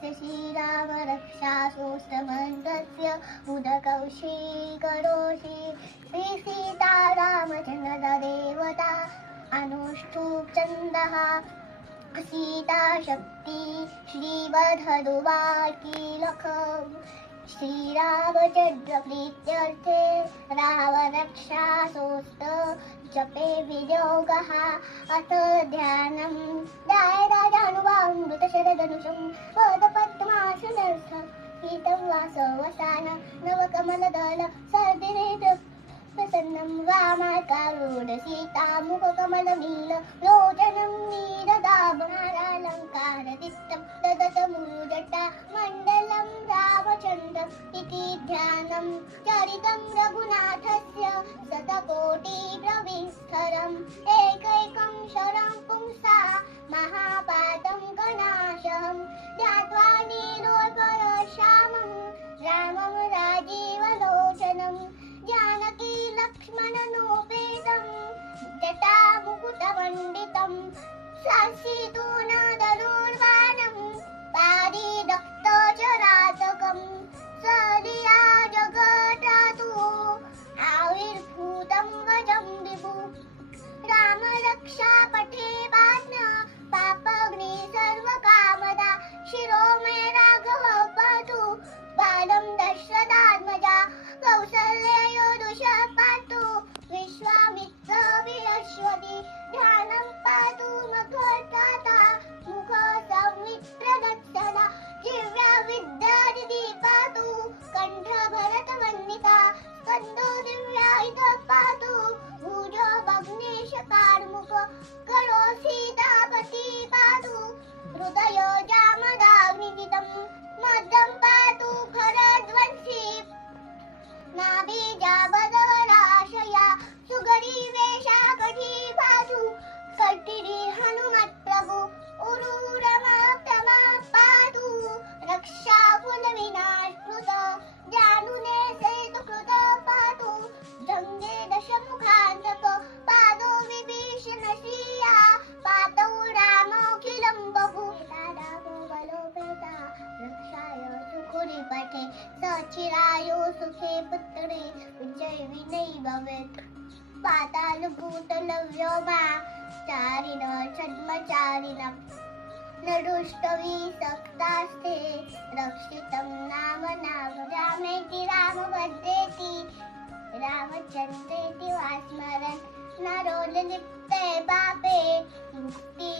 तस्य श्रीराम रक्षासोऽस्तमन्तस्य उदकौशीकरोषि श्री सीतारामचन्द्र देवता अनुष्ठुप् छन्दः सीताशक्ति श्रीवधदुवाकीलकम् श्रीरामचन्द्र प्रीत्यर्थे रामरक्षासोऽस्त जपे विनियोगः अथ ध्यानं ध्यायराजानुवामृतशरधनुषं पदपद्मासनस्थं हितं वासवसान नवकमलदल सर्दिनेत्र प्रसन्नं वामाकारूढ सीतामुखकमलमील लोचनं नीरदाभरणालङ्कारदित्तं ददतमूजटा मण्डलं रामचन्द्रम् इति ध्यानं चरितं रघुनाथस्य शतकोटिप्रविस्तरम् एकैकं शरं पुंसा महापातं गणाशं ध्यात्वा नीलोत्पलश्यामं रामं राजीवलोचनं जानकी लक्ष्मणनोपेतं जटामुकुटमण्डितं शासितोनदनुर्वाणं पारिरक्तचराचकं सलिला जगत्रातु आविर्भूतं गजं विभु रामरक्षा पठे पाज्ञ पापग्नि सर्वकामदा शिरो मे राघव पातु बालं दशरथात्मजा कौसल्ययोधुषः पातु विश्वामित्रविरश्वती ध्यानं पातु मखोत्ताता मुख सौमित्रदत्सदा दिव्या विद्यानिधि पातु कण्ठ भरतवन्दिता स्कन्दो दिव्यायुधः पातु भुजो भग्नेशकार्मुक करो सीतापति पातु हृदयो जामदाग्निजितं मदं पातु भरद्वंशी नाभिजाबदवराशया सुग्रीवेशा कटी पातु कटिरी हनुमत्प्रभु उरुरमप्तमा पातु रक्षाकुलविनाशकृत जानुने सेतुकृत पातु जङ्गे दशमुखान्तक पादो विभीषणश्रिया पातौ रामोऽखिलं बहु रामो बलोपेता रक्षाय सुखुरिपठे सचिरायो सुखे पुत्रे विजयविनै भवेत् पातालभूतलव्योमा चारिण छद्मचारिणं नरुष्टविसक्तास्ते रक्षितं नाम रामेति रामभद्रेति रामचन्द्रेति वा स्मरन् नरो लिप्ते पापे मुक्ति